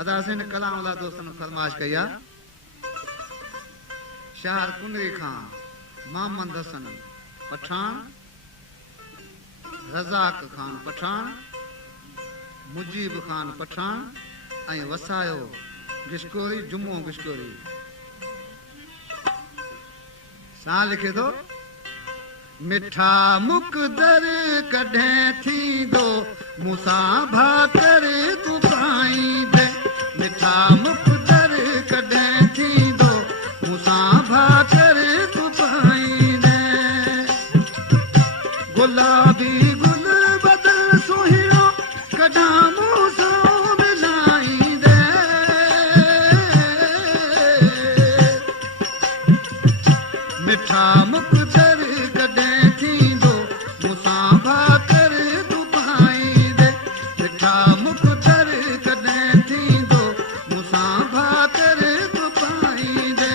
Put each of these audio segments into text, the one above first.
अदा असें कलाम वाला दोस्तन फरमाइश कया शहर कुंडरी खां मोहम्मद हसन पठान रज़ाक खान पठान मुजीब खान पठान ऐं वसायो गिशकोरी जुमो गिशकोरी सां लिखे थो मिठा मुकदर कॾहिं थींदो मूंसां भाकर तूं पाईंदे मिठा मुकदर कॾहिं थींदो मूंसां भाकर तूं पाईंदे गुलाबी गुल बदल सुहिणो कॾां मूंसां मिलाईंदे मिठा मुकदर कॾहिं थींदो मूंसां भाकर तूं पाईंदे मिठा मुकदर कॾहिं थींदो मूंसां भाकर तूं पाईंदे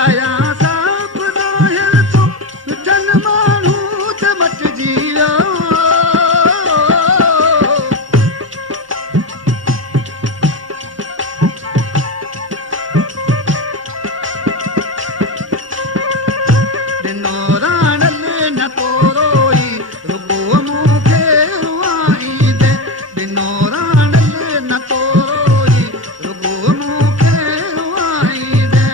ॿुधाया साप ज़ाहिर तो मिठन माण्हू त मटिजी वियो ॾिनो राणल न तोरोई रुॻो मूंखे रुआईंदे ॾिनो राणल न तोरोई रुॻो मूंखे रुआईंदे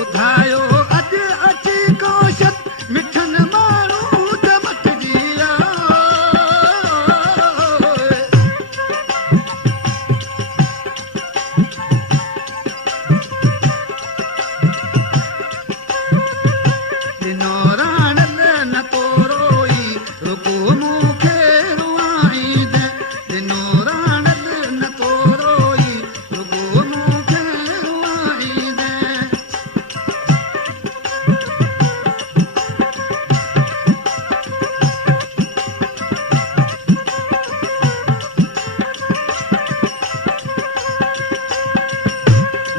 ॿुधायो अॼु अची कोशत मिठन माण्हू त मटिजी वियो ॾिनो राणल न तोरोई रुॻो मूंखे रुआईंदे ॾिनो राणल न तोरोई रुॻो मूंखे रुआईंदे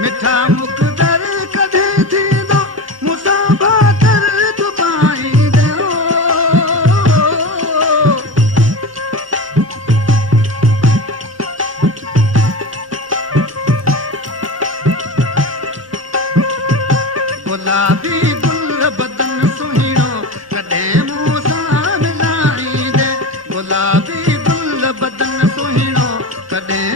मिठा मुक़दर कॾहिं थींदो मूंसां बातर तूं पाईंदे गुलाबी गुल बदन सुहिणो कॾहिं मूंसां मिलाईंदे गुलाबी गुल बदन सुहिणो कॾहिं